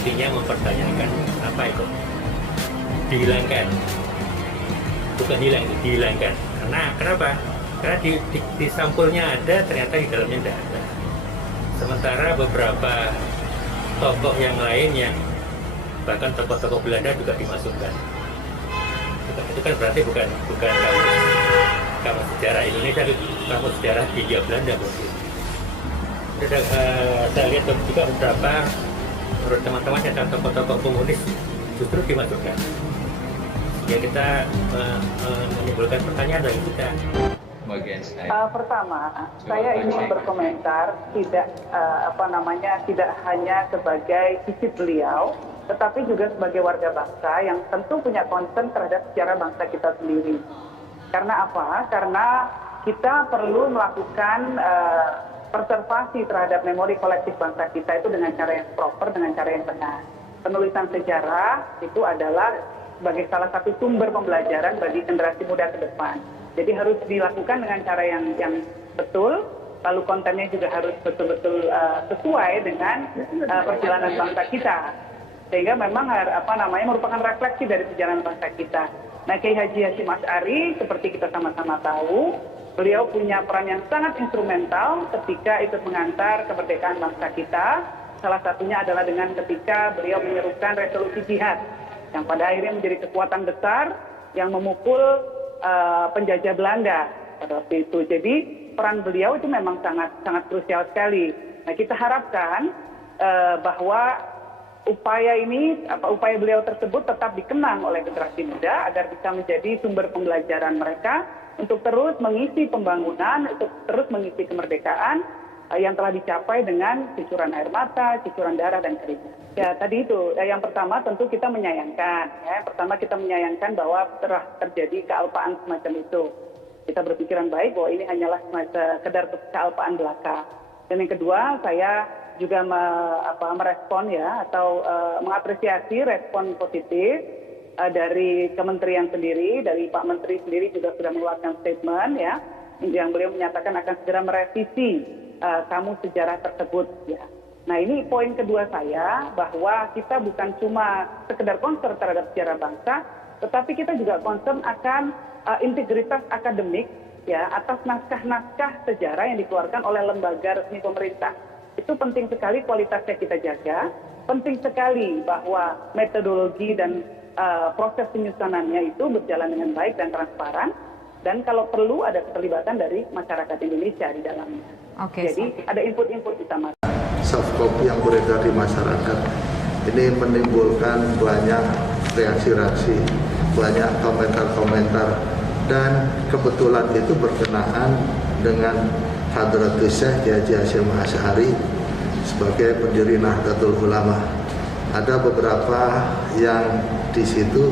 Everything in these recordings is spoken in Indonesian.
intinya mempertanyakan apa itu dihilangkan, bukan hilang, dihilangkan. Karena kenapa? Karena di sampulnya ada, ternyata di dalamnya tidak ada. Sementara beberapa tokoh yang lain yang bahkan tokoh-tokoh Belanda juga dimasukkan. Itu kan berarti bukan kamus sejarah Indonesia, kamus sejarah Hindia Belanda berarti. Saya lihat juga beberapa menurut teman-teman ada tokoh-tokoh komunis justru dimasukkan. Ya kita menimbulkan pertanyaan bagi kita. Bagian saya. Pertama, saya ingin berkomentar tidak hanya sebagai sisi beliau, tetapi juga sebagai warga bangsa yang tentu punya concern terhadap sejarah bangsa kita sendiri. Karena apa? Karena kita perlu melakukan konservasi terhadap memori kolektif bangsa kita itu dengan cara yang proper, dengan cara yang benar. Penulisan sejarah itu adalah sebagai salah satu sumber pembelajaran bagi generasi muda ke depan. Jadi harus dilakukan dengan cara yang betul, lalu kontennya juga harus betul-betul sesuai dengan perjalanan bangsa kita. Sehingga memang merupakan refleksi dari perjalanan bangsa kita. Nah, Kiai Haji Hashim Asy'ari seperti kita sama-sama tahu, beliau punya peran yang sangat instrumental ketika ikut mengantar kemerdekaan bangsa kita. Salah satunya adalah dengan ketika beliau menyerukan resolusi jihad yang pada akhirnya menjadi kekuatan besar yang memukul penjajah Belanda pada waktu itu. Jadi peran beliau itu memang sangat krusial sekali. Nah, kita harapkan bahwa upaya beliau tersebut tetap dikenang oleh generasi muda agar bisa menjadi sumber pembelajaran mereka untuk terus mengisi pembangunan, untuk terus mengisi kemerdekaan yang telah dicapai dengan cucuran air mata, cucuran darah dan keringat. Ya, tadi itu. Yang pertama tentu kita menyayangkan. Ya. Pertama kita menyayangkan bahwa telah terjadi kealpaan semacam itu. Kita berpikiran baik bahwa ini hanyalah sekedar kealpaan belaka. Dan yang kedua, saya juga merespon ya atau mengapresiasi respon positif dari kementerian sendiri, dari Pak Menteri sendiri juga sudah mengeluarkan statement ya, yang beliau menyatakan akan segera merevisi kamus sejarah tersebut ya. Nah, ini poin kedua saya, bahwa kita bukan cuma sekedar concern terhadap sejarah bangsa, tetapi kita juga concern akan integritas akademik ya atas naskah-naskah sejarah yang dikeluarkan oleh lembaga resmi pemerintah. Itu penting sekali kualitasnya kita jaga, penting sekali bahwa metodologi dan proses penyusunannya itu berjalan dengan baik dan transparan, dan kalau perlu ada keterlibatan dari masyarakat Indonesia di dalamnya. Jadi ada input-input kita mas. Soft copy yang beredar di masyarakat ini menimbulkan banyak reaksi-reaksi, banyak komentar-komentar, dan kebetulan itu berkenaan dengan Hadratus Syekh Kiai Haji Hashim Asy'ari sebagai pendiri Nahdlatul Ulama. Ada beberapa yang di situ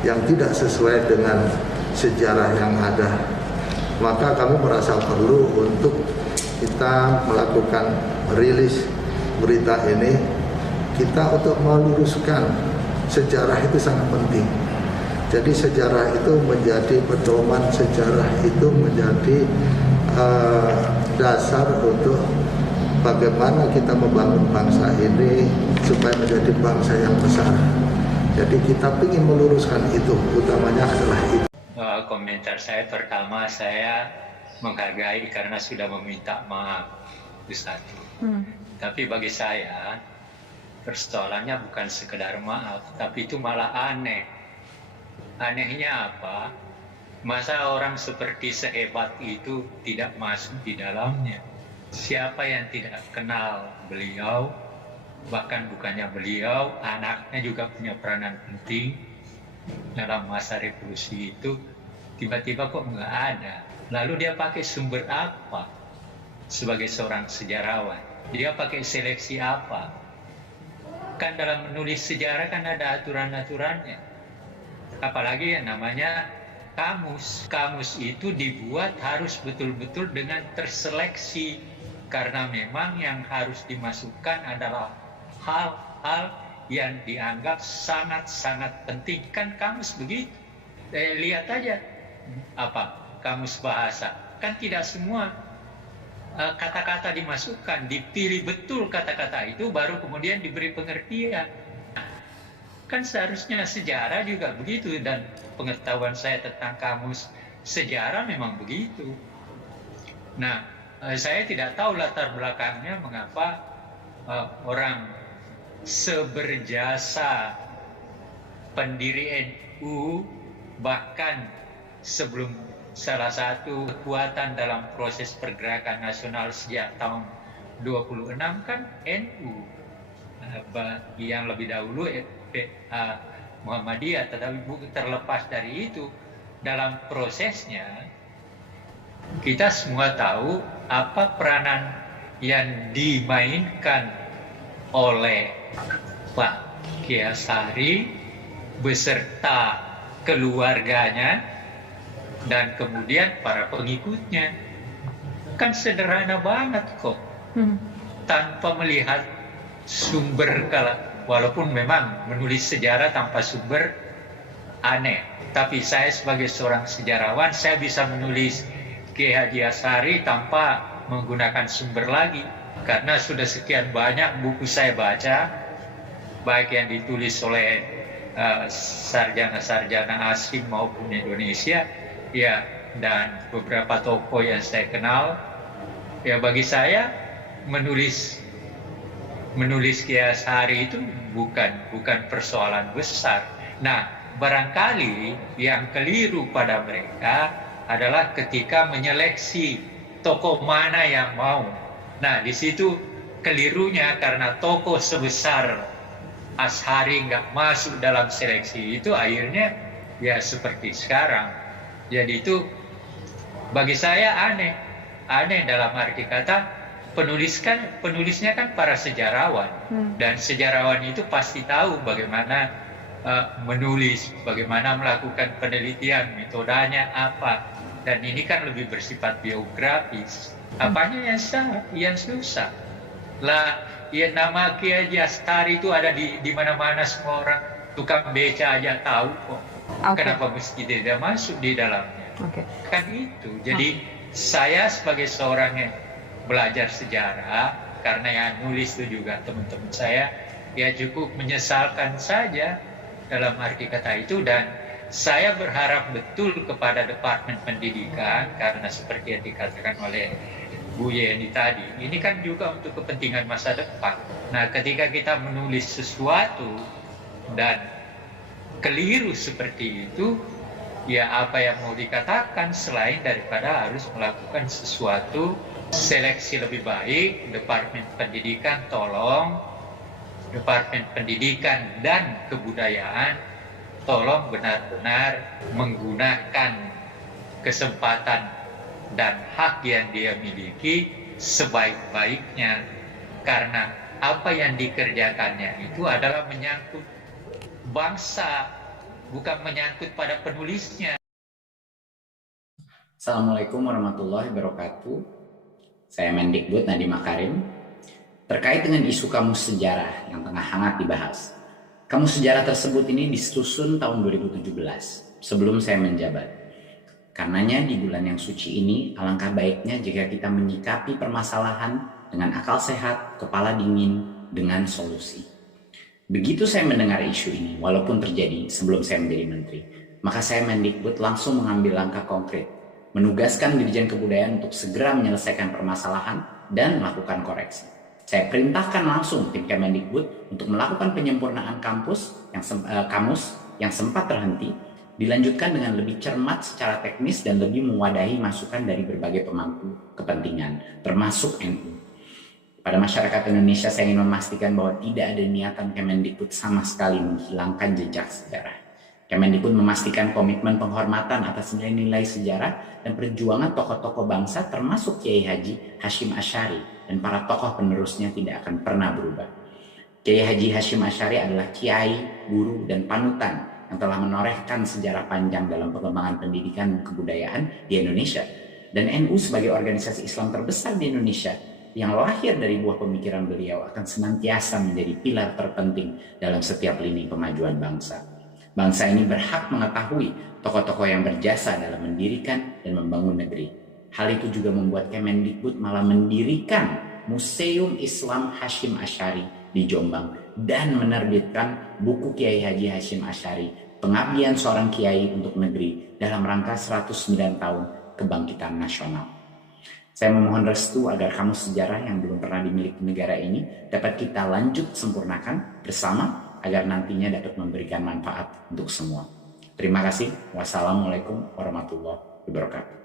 yang tidak sesuai dengan sejarah yang ada. Maka kami merasa perlu untuk kita melakukan rilis berita ini, kita untuk meluruskan sejarah itu sangat penting. Jadi sejarah itu menjadi pedoman, sejarah itu menjadi dasar untuk bagaimana kita membangun bangsa ini supaya menjadi bangsa yang besar. Jadi kita ingin meluruskan itu, utamanya adalah itu. Komentar saya pertama, saya menghargai karena sudah meminta maaf itu satu. Tapi bagi saya persoalannya bukan sekedar maaf, tapi itu malah aneh. Anehnya apa? Masa orang seperti sehebat itu tidak masuk di dalamnya? Siapa yang tidak kenal beliau? Bahkan bukannya beliau, anaknya juga punya peranan penting dalam masa revolusi itu. Tiba-tiba kok nggak ada. Lalu dia pakai sumber apa sebagai seorang sejarawan? Dia pakai seleksi apa? Kan dalam menulis sejarah kan ada aturan-aturannya. Apalagi yang namanya kamus. Kamus itu dibuat harus betul-betul dengan terseleksi. Karena memang yang harus dimasukkan adalah hal-hal yang dianggap sangat-sangat penting. Kan kamus begitu. Lihat aja kamus bahasa. Kan tidak semua kata-kata dimasukkan, dipilih betul kata-kata itu baru kemudian diberi pengertian. Kan seharusnya sejarah juga begitu, dan pengetahuan saya tentang kamus sejarah memang begitu. Nah, saya tidak tahu latar belakangnya mengapa orang seberjasa pendiri NU, bahkan sebelum salah satu kekuatan dalam proses pergerakan nasional sejak tahun 26 kan NU, yang lebih dahulu Muhammadiyah. Tetapi terlepas dari itu, dalam prosesnya kita semua tahu apa peranan yang dimainkan oleh Pak Kiai Hasyim beserta keluarganya dan kemudian para pengikutnya. Kan sederhana banget kok, tanpa melihat sumber. Walaupun memang menulis sejarah tanpa sumber aneh, tapi saya sebagai seorang sejarawan, saya bisa menulis Kiai Haji Asy'ari tanpa menggunakan sumber lagi, karena sudah sekian banyak buku saya baca, baik yang ditulis oleh sarjana-sarjana asing maupun Indonesia, ya, dan beberapa tokoh yang saya kenal. Ya, bagi saya menulis Kiai Hasy'ari itu bukan persoalan besar. Nah, barangkali yang keliru pada mereka adalah ketika menyeleksi tokoh mana yang mau. Nah, di situ kelirunya, karena tokoh sebesar Asy'ari nggak masuk dalam seleksi itu, akhirnya ya seperti sekarang. Jadi itu bagi saya aneh dalam arti kata, penulisnya kan para sejarawan, dan sejarawan itu pasti tahu bagaimana menulis, bagaimana melakukan penelitian, metodenya apa, dan ini kan lebih bersifat biografis. Apanya yang susah lah? Ya, nama Kiai Haji Asy'ari itu ada di mana-mana, semua orang, tukang beca aja tahu kok. Kenapa mesti tidak masuk di dalamnya? Kan itu. Jadi saya sebagai seorang yang belajar sejarah, karena yang nulis itu juga teman-teman saya, ya cukup menyesalkan saja dalam arti kata itu. Dan saya berharap betul kepada Departemen Pendidikan, karena seperti yang dikatakan oleh Bu Yeni tadi, ini kan juga untuk kepentingan masa depan. Nah, ketika kita menulis sesuatu dan keliru seperti itu, ya apa yang mau dikatakan selain daripada harus melakukan sesuatu seleksi lebih baik. Departemen Pendidikan, tolong, Departemen Pendidikan dan Kebudayaan, tolong benar-benar menggunakan kesempatan dan hak yang dia miliki sebaik-baiknya, karena apa yang dikerjakannya itu adalah menyangkut bangsa, bukan menyangkut pada penulisnya. Assalamualaikum warahmatullahi wabarakatuh. Saya Mendikbud Nadiem Makarim. Terkait dengan isu kamus sejarah yang tengah hangat dibahas. Kamus sejarah tersebut ini disusun tahun 2017, sebelum saya menjabat. Karenanya di bulan yang suci ini, alangkah baiknya jika kita menyikapi permasalahan dengan akal sehat, kepala dingin, dengan solusi. Begitu saya mendengar isu ini, walaupun terjadi sebelum saya menjadi menteri, maka saya Mendikbud langsung mengambil langkah konkret, menugaskan Dirjen Kebudayaan untuk segera menyelesaikan permasalahan dan melakukan koreksi. Saya perintahkan langsung tim Kemendikbud untuk melakukan penyempurnaan kamus yang sempat terhenti, dilanjutkan dengan lebih cermat secara teknis dan lebih mewadahi masukan dari berbagai pemangku kepentingan, termasuk NU. Pada masyarakat Indonesia, saya ingin memastikan bahwa tidak ada niatan Kemendikbud sama sekali menghilangkan jejak sejarah. Kemendikbud memastikan komitmen penghormatan atas nilai-nilai sejarah dan perjuangan tokoh-tokoh bangsa termasuk Kiai Haji Hasyim Asy'ari dan para tokoh penerusnya tidak akan pernah berubah. Kiai Haji Hasyim Asy'ari adalah kiai, guru, dan panutan yang telah menorehkan sejarah panjang dalam pengembangan pendidikan dan kebudayaan di Indonesia. Dan NU sebagai organisasi Islam terbesar di Indonesia yang lahir dari buah pemikiran beliau akan senantiasa menjadi pilar terpenting dalam setiap lini kemajuan bangsa. Bangsa ini berhak mengetahui tokoh-tokoh yang berjasa dalam mendirikan dan membangun negeri. Hal itu juga membuat Kemendikbud malah mendirikan Museum Islam Hasyim Asy'ari di Jombang dan menerbitkan buku Kiai Haji Hashim Asy'ari, Pengabdian Seorang Kiai untuk Negeri dalam rangka 109 tahun Kebangkitan Nasional. Saya memohon restu agar kamus sejarah yang belum pernah dimiliki negara ini dapat kita lanjut sempurnakan bersama agar nantinya dapat memberikan manfaat untuk semua. Terima kasih. Wassalamualaikum warahmatullahi wabarakatuh.